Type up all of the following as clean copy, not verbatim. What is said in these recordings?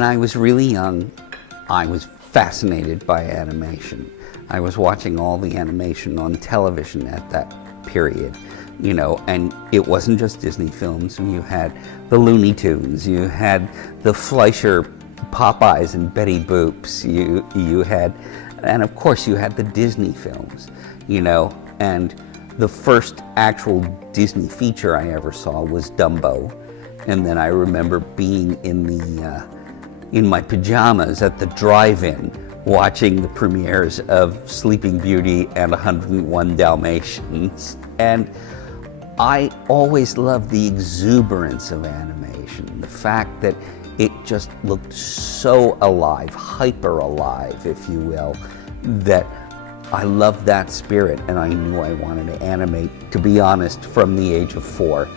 When I was really young, I was fascinated by animation. I was watching all the animation on television at that period, you know, and it wasn't just Disney films. You had the Looney Tunes, you had the Fleischer Popeyes and Betty Boops, you had, and of course you had the Disney films, you know, and the first actual Disney feature I ever saw was Dumbo. And then I remember being in my pajamas at the drive-in watching the premieres of Sleeping Beauty and 101 Dalmatians. And I always loved the exuberance of animation, the fact that it just looked so alive, hyper alive, if you will, that I loved that spirit, and I knew I wanted to animate, to be honest, from the age of 4.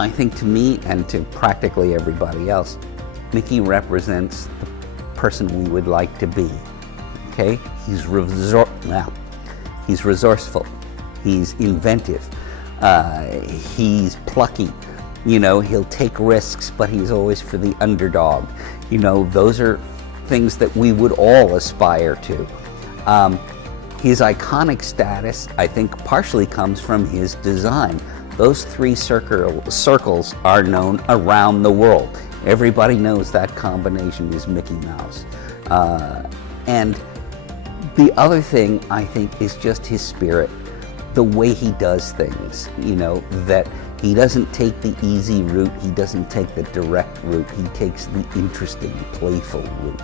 I think to me, and to practically everybody else, Mickey represents the person we would like to be, okay? He's resourceful, he's inventive, he's plucky, you know, he'll take risks, but he's always for the underdog. You know, those are things that we would all aspire to. His iconic status, I think, partially comes from his design. Those 3 circles are known around the world. Everybody knows that combination is Mickey Mouse. And the other thing, I think, is just his spirit, the way he does things, you know, that he doesn't take the easy route, he doesn't take the direct route, he takes the interesting, playful route.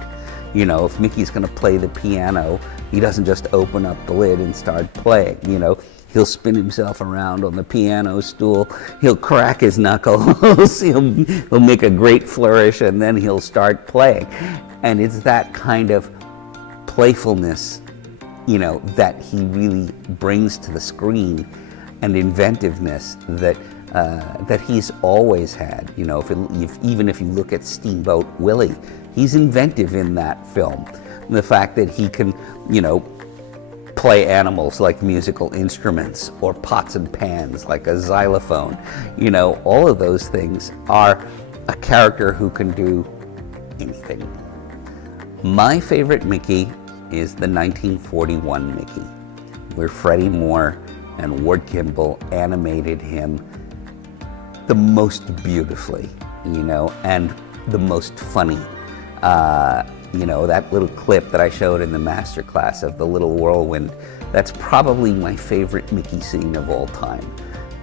You know, if Mickey's gonna play the piano, he doesn't just open up the lid and start playing, you know. He'll spin himself around on the piano stool, he'll crack his knuckles, he'll make a great flourish, and then he'll start playing. And it's that kind of playfulness, you know, that he really brings to the screen, and inventiveness that that he's always had. You know, even if you look at Steamboat Willie, he's inventive in that film. And the fact that he can, you know, play animals like musical instruments, or pots and pans like a xylophone, you know, all of those things are a character who can do anything. My favorite Mickey is the 1941 Mickey, where Freddie Moore and Ward Kimball animated him the most beautifully, you know, and the most funny. You know, that little clip that I showed in the masterclass of the little whirlwind, that's probably my favorite Mickey scene of all time,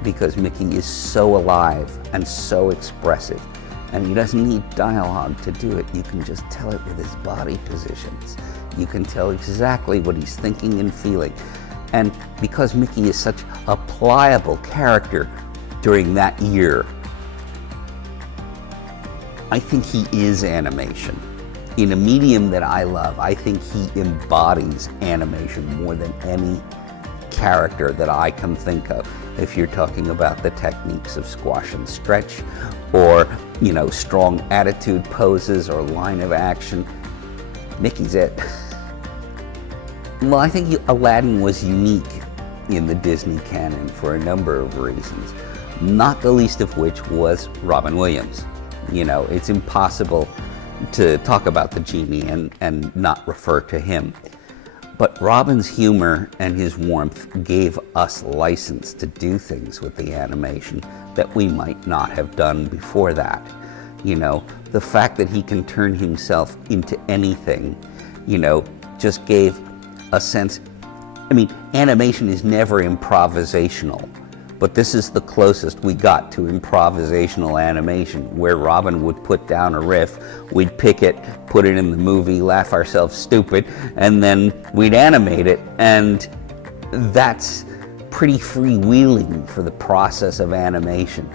because Mickey is so alive and so expressive, and he doesn't need dialogue to do it. You can just tell it with his body positions. You can tell exactly what he's thinking and feeling. And because Mickey is such a pliable character during that year, I think he is animation. In a medium that I love, I think he embodies animation more than any character that I can think of. If you're talking about the techniques of squash and stretch, or, you know, strong attitude poses, or line of action, Mickey's it. Well, I think Aladdin was unique in the Disney canon for a number of reasons, not the least of which was Robin Williams. You know, it's impossible to talk about the genie and not refer to him. But Robin's humor and his warmth gave us license to do things with the animation that we might not have done before that. You know, the fact that he can turn himself into anything, you know, just gave a sense. I mean, animation is never improvisational, but this is the closest we got to improvisational animation, where Robin would put down a riff, we'd pick it, put it in the movie, laugh ourselves stupid, and then we'd animate it. And that's pretty freewheeling for the process of animation,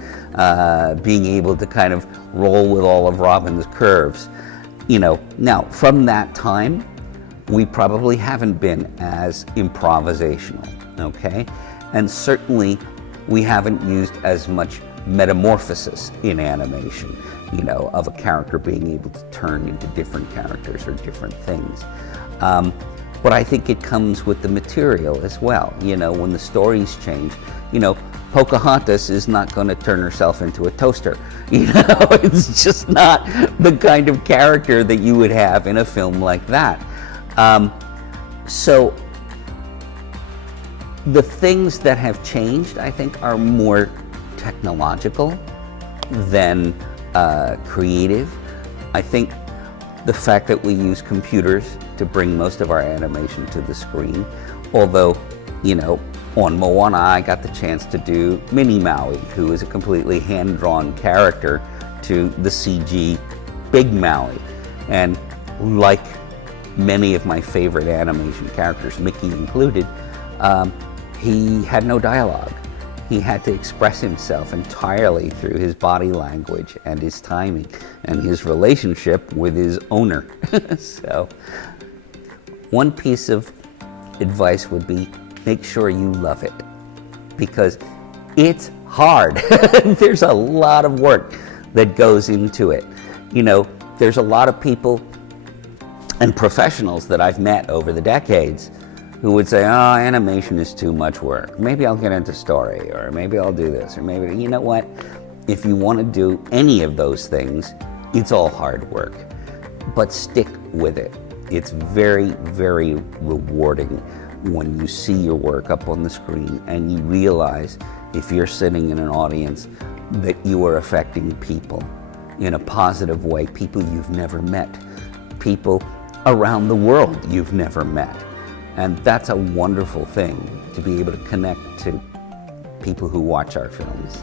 being able to kind of roll with all of Robin's curves. You know, now from that time, we probably haven't been as improvisational, okay? And certainly we haven't used as much metamorphosis in animation, you know, of a character being able to turn into different characters or different things. But I think it comes with the material as well. You know, when the stories change, you know, Pocahontas is not going to turn herself into a toaster. You know, it's just not the kind of character that you would have in a film like that. So the things that have changed, I think, are more technological than creative. I think the fact that we use computers to bring most of our animation to the screen, although, you know, on Moana, I got the chance to do Mini Maui, who is a completely hand-drawn character to the CG Big Maui. And like many of my favorite animation characters, Mickey included, he had no dialogue. He had to express himself entirely through his body language and his timing and his relationship with his owner. So, one piece of advice would be, make sure you love it, because it's hard. There's a lot of work that goes into it. You know, there's a lot of people and professionals that I've met over the decades who would say, oh, animation is too much work. Maybe I'll get into story, or maybe I'll do this, or maybe, you know what? If you want to do any of those things, it's all hard work, but stick with it. It's very, very rewarding when you see your work up on the screen and you realize, if you're sitting in an audience, that you are affecting people in a positive way, people you've never met, people around the world you've never met. And that's a wonderful thing, to be able to connect to people who watch our films.